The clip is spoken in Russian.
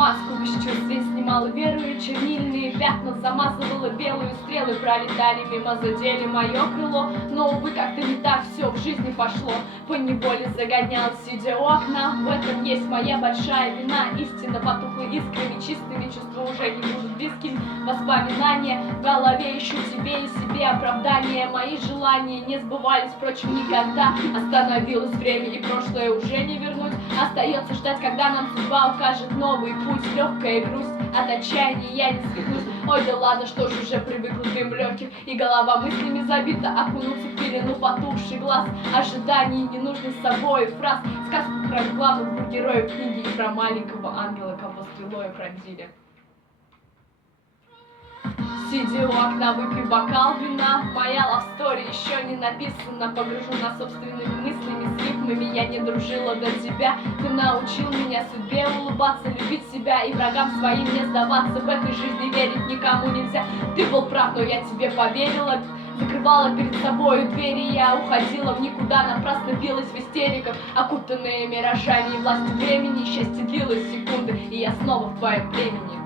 Маску бесчувствия снимала веру, и чернильные пятна замазывала белые стрелы, пролетали мимо, задели мое крыло. Но, увы, как-то не так все в жизни пошло. Поневоле загонял, сидя у окна. В этом есть моя большая вина. Истина потухла искрами чистыми, чувства уже не будут близкими. Воспоминания в голове ищу тебе и себе оправдания. Мои желания не сбывались, впрочем, никогда. Остановилось время, и прошлое уже не вернуть. Остается ждать, когда нам судьба укажет новый путь. Легкая грусть, от отчаяния я не свихнусь. Ой, да ладно, что ж, уже привыкла к дым легких, и голова мыслями забита. Окунуться в пелену потухший глаз, ожиданий ненужных с собой фраз. Сказку про главных двух героев книги и про маленького ангела, кого стрелой пронзили. Сидя у окна, выпью бокал вина. Моя лавстори еще не написана, погружена собственными мыслями, с рифмами. Я не дружила до тебя. Ты научил меня судьбе улыбаться, любить себя и врагам своим не сдаваться. В этой жизни верить никому нельзя. Ты был прав, но я тебе поверила. Закрывала перед собой двери, я уходила в никуда, напрасно билась в истериках, окутанная миражами и властью времени. Счастье длилось секунды, и я снова в твоем племени.